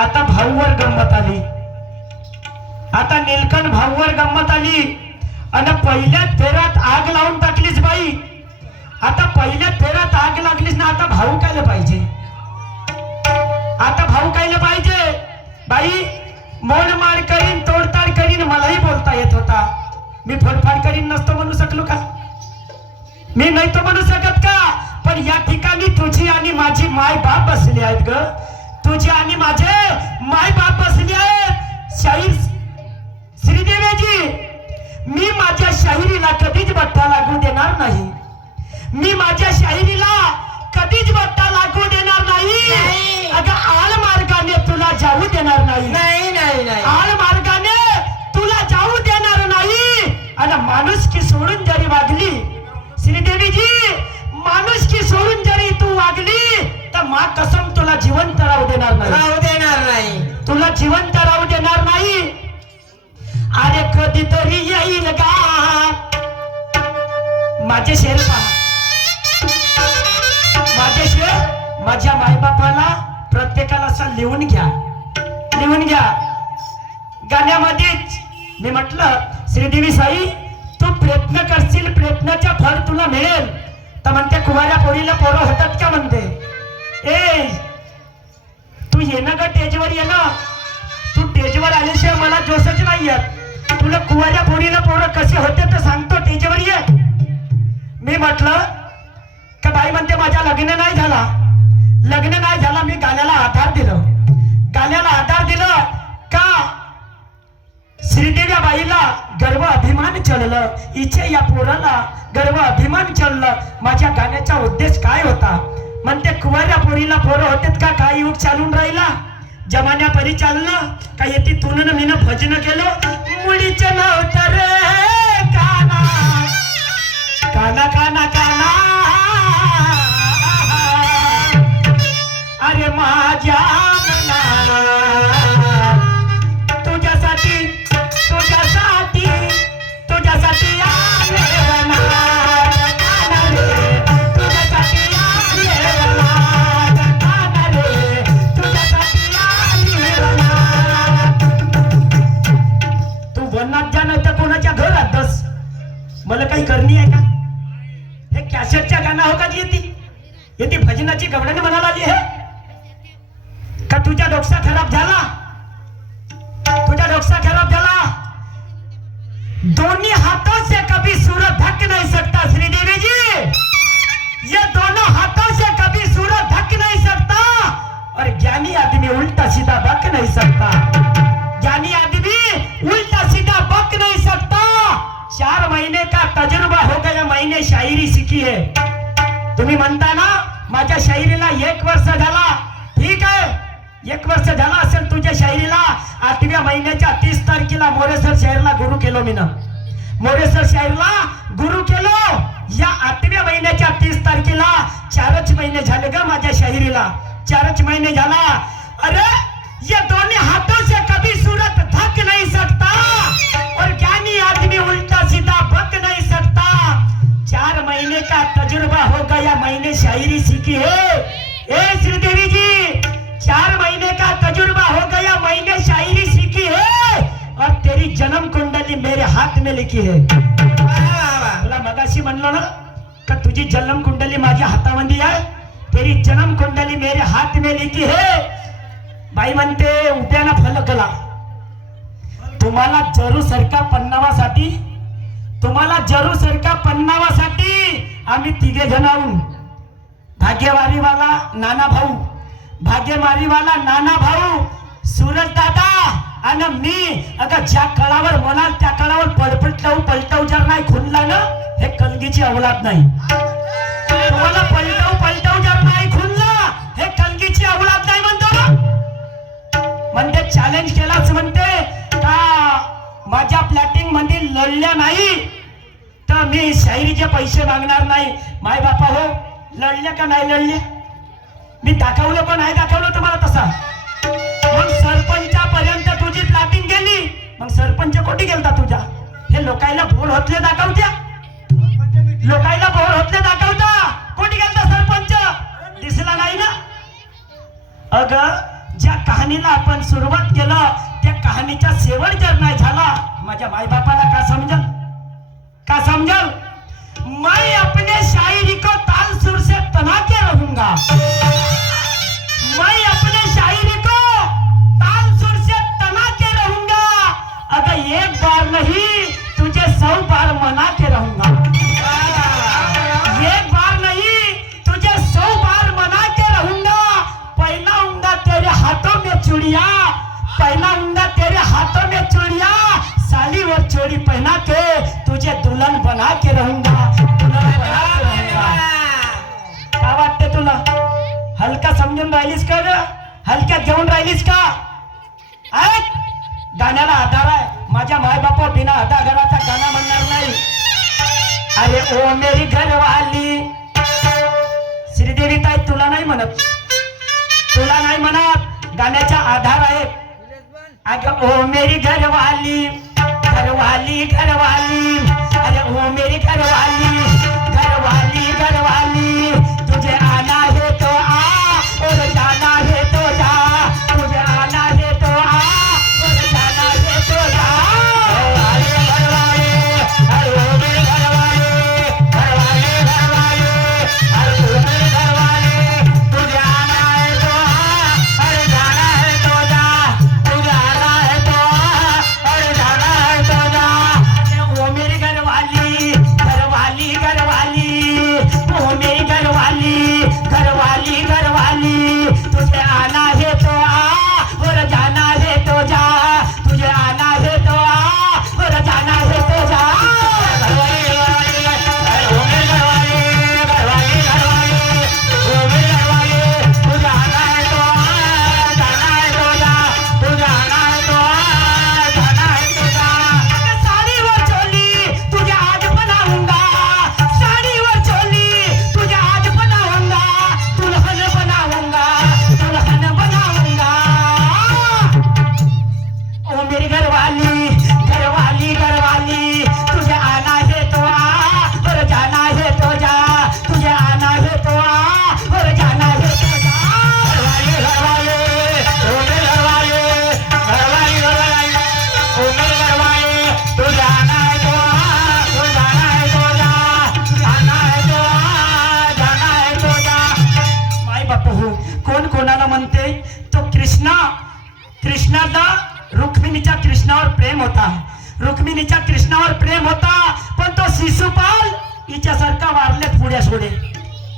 आता भाऊवर गंमत आली, आता नीलकंठ भाऊवर गंमत आली आणि पहिल्या फेऱ्यात आग लावून टाकलीस बाई. आता पहिल्या फेऱ्यात आग लागलीस ना, आता भाऊ कायला पाहिजे, आता भाऊ कायला पाहिजे बाई. मोडमाड करीन, तोडताड करीन, मलाही बोलता येत होता. मी फडफड करीन नसतो म्हणू शकलो का? मी नाही तो म्हणू शकत का? पण या ठिकाणी तुझी आणि माझी माय बाप बसली आहेत ग, तुझे आणि माझे माय बाप बसले आहेत. शाहीर श्रीदेवीजी, मी माझ्या शाहिरीला कधीच बट्टा लागू देणार नाही, मी माझ्या शाहिरीला कधीच बट्टा लागू देणार नाही. अगं आळ मार्गाने तुला जाऊ देणार नाही, नाही नाही नाही, आळ मार्गाने तुला जाऊ देणार नाही. आणि माणुसकी सोडून जरी वागली श्रीदेवीजी, माणुसकी सोडून जरी तू वागली तर मा कसम तुला जिवंत राहू देणार नाही, राहू देणार नाही, तुला जिवंत राहू देणार नाही. अरे कधीतरी येईल गा माझे शेर पहा, माझे शेर माझ्या मायबापाला प्रत्येकाला असं लिहून घ्या, लिहून घ्या. गाण्यामध्येच मी म्हटलं श्रीदेवी साई तू प्रयत्न करशील, प्रयत्नाच्या फळ तुला मिळेल. तर म्हणते कुवाऱ्या पोरीला पोरं होतात का म्हणते. ए तू ये ना ग टेजवर, ये ना, तू टेजवर आल्याशिवाय मला जोशच नाही येत. तुला कुवाऱ्या पोरीला पोरं कसे होते तर सांगतो, टेजवर ये. मी म्हटलं का बाई म्हणते माझ्या लग्न नाही झाला, लग्न नाही झाला. मी गाण्याला आधार दिलं, गाण्याला आधार दिलं का श्रीदेवी बाईला गर्व अभिमान चढलं, इथे या पोराला गर्व अभिमान चढलं. माझ्या गाण्याचा उद्देश काय होता म्हणते कुवाऱ्या पोरीला पोरं होतेत का, काय युग चालून राहिला जमान्या परी चालणं का येते तुन मीन भजन केलं. मुळीच नव्हतं रे काना काना काना काना, अरे माझ्या तुझ्यासाठी तुझ्यासाठी तुझ्यासाठी तू वनात जा नाही तर कोणाच्या घरात बस, मला काही करणी आहे का? हे कॅसेटच्या गाणं हो का जी येते भजनाची गवडणी म्हणायला आली है का? तुझ्या डोक्सा खराब झाला, तुझ्या डोक्सा खराब झाला. दोनों हाथों से कभी सूरज ढक नहीं सकता श्रीदेवी जी, ये दोनों हाथों से कभी सूरज ढक नहीं सकता. और ज्ञानी आदमी उल्टा सीधा बक नहीं सकता, ज्ञानी आदमी उल्टा सीधा बक नहीं सकता. 4 महीने का तजुर्बा हो गया, मैंने शायरी सीखी है. तुम्ही म्हणता ना माझ्या शायरीला 1 वर्ष झाला, ठीक आहे 1 वर्ष झाला असेल तुझ्या शायरीला. 8व्या महिन्याच्या 30 तारखेला मोरेसर शायरला गुरु केलो मी ना, मोरेसर शायरला गुरु केलो. या 8व्या महिन्याच्या 30 तारखेला 4च महिने झाले ग माझ्या शायरीला, 4च महिने झाला. अरे ये दोनों हाथों से कभी सूरत ढक नहीं सकता और ज्ञानी आदमी उल्टा सीधा बक नहीं सकता. 4 महीने का तजुर्बा हो गया, मैंने शायरी सीखी है. ए श्रीदेवी जी 4 महीने का तजुर्बा हो गया, मैंने शायरी सीखी है और तेरी जन्म कुंडली मेरे हाथ में लिखी है. तुला मगाशी म्हणलो ना का तुझी जन्म कुंडली माझ्या हातामध्ये आहे, तेरी जन्म कुंडली मेरे हाथ में लिखी है. बाई म्हणते उद्याना फलकला तुम्हाला जरूर सरका पन्नावासाठी, तुम्हाला जरूर सरका पन्नावासाठी आम्ही 3 जण आहोत. भाग्यवारीवाला नाना भाऊ, भाग्यमारीवाला नाना भाऊ, सूरज दादा आणि मी. अगं ज्या कळावर म्हणाल त्या कळावर पलटवू जर नाही खुनला ना, हे कलगीची अवलाद नाही. तुम्हाला पलटवू जर नाही खुनला, हे कलगीची अवलाद नाही म्हणतो. म्हणते चॅलेंज केलाच म्हणते का माझ्या प्लॅटिंग मध्ये लढल्या नाही तर मी शायरीचे पैसे मागणार नाही. माय बापा हो लढले का नाही लढले, मी दाखवलं पण नाही दाखवलं तुम्हाला तसा. मग सरपंचापर्यंत तुझी प्लॅटिंग गेली, मग सरपंच कोटी गेलता तुझ्या. हे लोकायला बोर होतले दाखवत्या, लोकायला बोर होतले दाखवता. कोटी गेलता सरपंच, दिसला नाही ना. अगं ज्या कहाणीला आपण सुरुवात केलं, त्या कहाणीचा शेवट जर नाही झाला, माझ्या मायबापाला का समजल, का समजल? मैं अपने शायरी को ताल सुर से तना के रहूंगा, मैं अपने शायरी को ताल सुर से तना के रहूंगा, अगर एक बार नहीं तुझे 100 बार मना के रहूंगा, एक बार नहीं तुझे 100 बार मना के रहूंगा, पहनाऊंगा तेरे हाथों में चूड़िया, पहनाऊंगा तेरे हाथों में चूड़िया, साली और चोरी पहना के तुझे दुल्हन बना के रहूंगा, दुल्हन बना के रहूंगा. काय वाटते तुला? हलका समजून राहिलीस का ग? हलक्यात घेऊन राहिलीस का? ऐक, गाण्याला आधार आहे. माझ्या मायबापा बिना आधाराचा गाणं म्हणणार नाही. अरे ओ मेरी घरवाली, श्रीदेवी ताई तुला नाही म्हणत, तुला नाही म्हणत, गाण्याचा आधार आहे. अगं ओ मेरी घरवाली, घरवाली घरवाली, अरे ओ मेरी घरवाली, घरवाली घरवाली, तुझे आना है तो आ और जाना है तो जा, तुझे आना है तो आ और जाना है तो जा. घरवाली घरवाली, अरे ओ मेरी घरवाली, घरवाली घरवाली, अरे ओ मेरी घरवाली, तुझे आना है तो आ और जाना है तो जा, तुझे आना है तो आ और जाना है तो जा. अरे ओ मेरी घरवाली, घरवाली घरवाली, ओ मेरी घरवाली, घरवाली घरवाली, तुझे आना है तो आ और जाना है तो जा, तुझे आना है तो आ और जाना है तो जा. घरवाली घरवाली, अरे ओ मेरी घरवाली, घरवाली घरवाली, ओ मेरी घरवाली, तुझे आना है तो आ, जाना है तो जा, तुझे आना है तो आ, जाना है तो जा. साड़ी और चोली तुझे आज बनाऊंगा, साड़ी और चोली तुझे आज बनाऊंगा, दुल्हन बनाऊंगा, दुल्हन बनाऊंगा. ओ मेरी घरवाली, घरवाली घरवाली, तुझे आना है तो आ और जाना है तो जा, तुझे आना है तो आ और जाना है तो जा. घरवाली घरवाली, ओ मेरी घरवाली, घरवाली घरवाली, ओ मेरी घरवाली, तुझे आना है तो आ और जाना है तो जा, आना है तो आ, जाना है तो जा. माय बापू हो, कोण कोणाला म्हणते? तो कृष्णा, कृष्णाचा रुक्मिणीच्या कृष्णावर प्रेम होता, रुक्मिणीच्या कृष्णावर प्रेम होता, पण तो शिशुपाल हिच्यासारखा वारल्यात पुढ्या सोडे,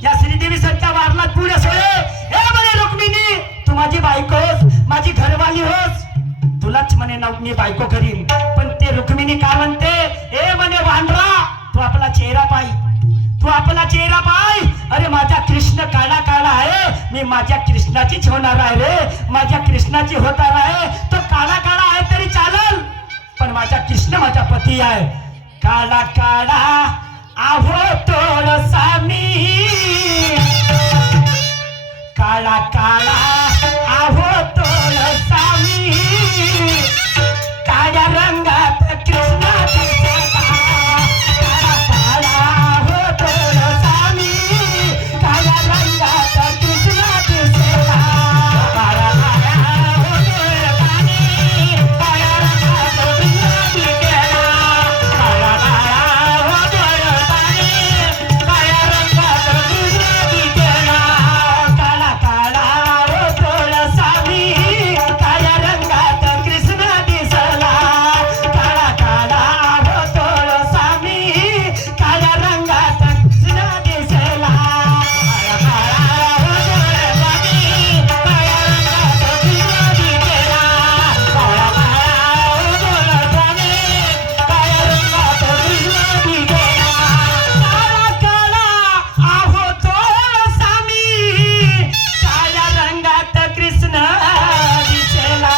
या श्रीदेवी सारख्या वारलात पुढ्या सोडे. ए म्हणे रुक्मिणी, तू माझी बायको होस, माझी घरवाली होस, तुलाच म्हणे ना मी बायको करीन. पण ते रुक्मिणी काय म्हणते? ए म्हणे वानरा, तू आपला चेहरा पाय, तू आपला चेहरा पाय. अरे माझा कृष्ण काळा काळा आहे, मी माझ्या कृष्णाचीच होणार आहे रे, माझ्या कृष्णाची होणार आहे. तो काळा काळा आहे तरी चालल, पण माझा कृष्ण माझा पती आहे. काळा काळा आहो तोळसा मी, काळा काळा आहो तोळसा मी, काळ्या रंगात कृष्णा दिसला, काळा काळा आहो तोळसा मी, काळ्या रंगात कृष्णा दिसला, काळा काळा आहो तोळसा मी, काळ्या रंगात कृष्णा दिसला, काळा काळा आहो तोळसा मी, काळ्या रंगात कृष्णा दिसला, काळा काळा आहो तोळसा मी, काळ्या रंगात कृष्ण दिसला, काळा काळा आहो तोळसा मी, काळ्या रंगात कृष्ण दिसला, काळा काळा आहो तोळसा मी, काळ्या रंगात कृष्ण दिसला, काळा काळा आहो तोळसा मी, काळ्या रंगात कृष्ण दिसला, काळा काळा आहो तोळसा मी, काळ्या रंगात कृष्ण दिसला.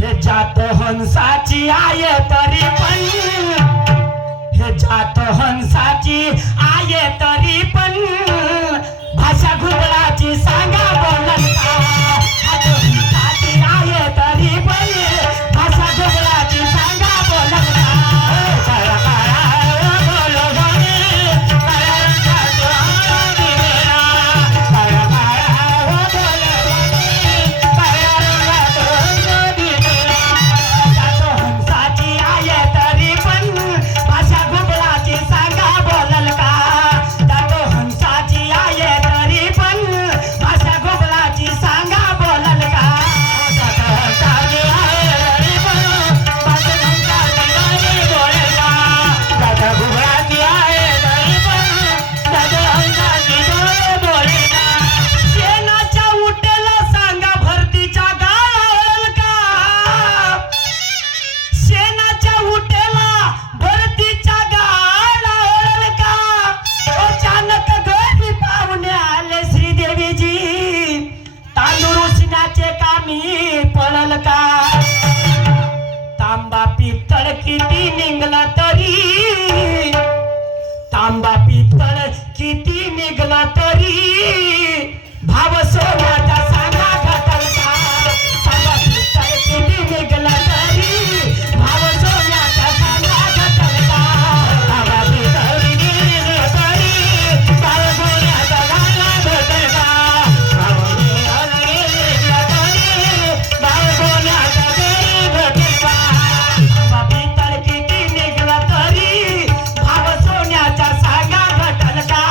हे जात हंसाची आय तरी पण, हे जात हंसाची आय तरी पण, भाषा घुबडाची सांगा बोलन का. जात हंसाची आय तरी पण, भाषा घुबडाची सांगा बोलन का. काळा काळा बोलो म्हणे, काळ्या रंगात दिलेला, काळा काळा बोलो म्हणे, काळ्या पितळ किती निघला तरी, तांबा पितळ किती निघला तरी, भाव सोन्याचा सांगा घातल का. तांबा पितळ किती निघला तरी, भाव सोन्याचा सांगा घातल का. तांबा पितळ किती निघला तरी, भाव सोन्याचा सांगा घातल का. भाव पितळ निघला तरी, भाव सोन्याचा सांगा घातल का. तांबा पितळ किती निघला तरी, भाव सोन्याचा सांगा घातल का.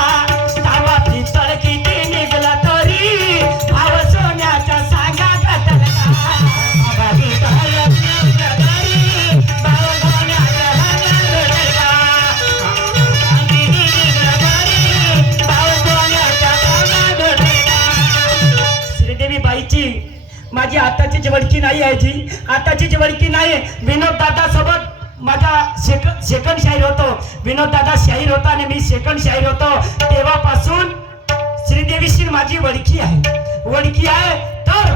तांबा पितळ किती निघला तरी, भाव सोन्याचा सांगा घातल का. तांबा पितळ निघला तरी, भाव सोन्याचा सांगा घातल का. किती निघला तरी, भाव सोन्याचा सांगा घातल का. श्रीदेवी बाईची माझी आताची जवळकी नाही आहे जी, आताची जवळकी नाही. विनोद दादा सोबत माझा सेकंड शाहीर होतो. विनोद दादा शाहीर होता आणि मी सेकंड शाहीर होतो. तेव्हापासून श्रीदेवीशी माझी वडकी आहे. तर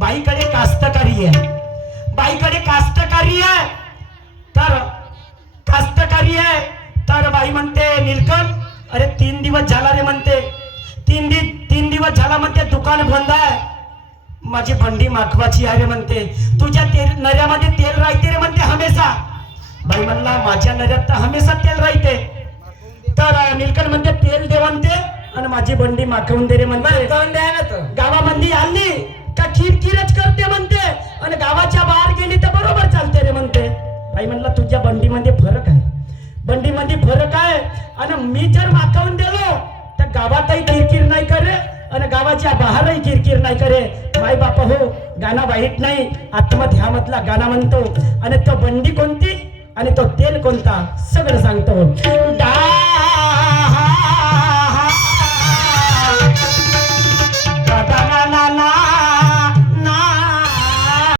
बाईकडे कास्तकारी आहे, बाईकडे कास्तकारी आहे. तर बाई म्हणते नीलकंठ, अरे 3 दिवस झाला रे म्हणते, 3 दिवस झाला म्हणते दुकान बंद आहे. माझी बंडी माखवाची आहे रे म्हणते. तुझ्या नऱ्यामध्ये तेल राहते रे म्हणते हमेशा. बाई म्हणला माझ्या नऱ्यात तर हमेशा तेल राहते. तर नीलकंठ म्हणते तेल दे म्हणते आणि माझी बंडी माखवून दे रे म्हणते. जाऊन द्या ना तो. गावामध्ये आली का किरकिरच करते म्हणते आणि गावाच्या बाहेर गेली तर बरोबर चालते रे म्हणते. बाई म्हणला तुझ्या बंडीमध्ये फरक आहे, बंडीमध्ये फरक आहे. आणि मी जर माखवून दिलो तर गावातही किरकिर नाही करे आणि गावाच्या बाहेरही किरकिर नाही करे. माय बापा हो, गाणं वाईट नाही, आत्मध्यामधला गाणं म्हणतो. आणि तो बंडी कोणती आणि तो तेल कोणता सगळं सांगतो.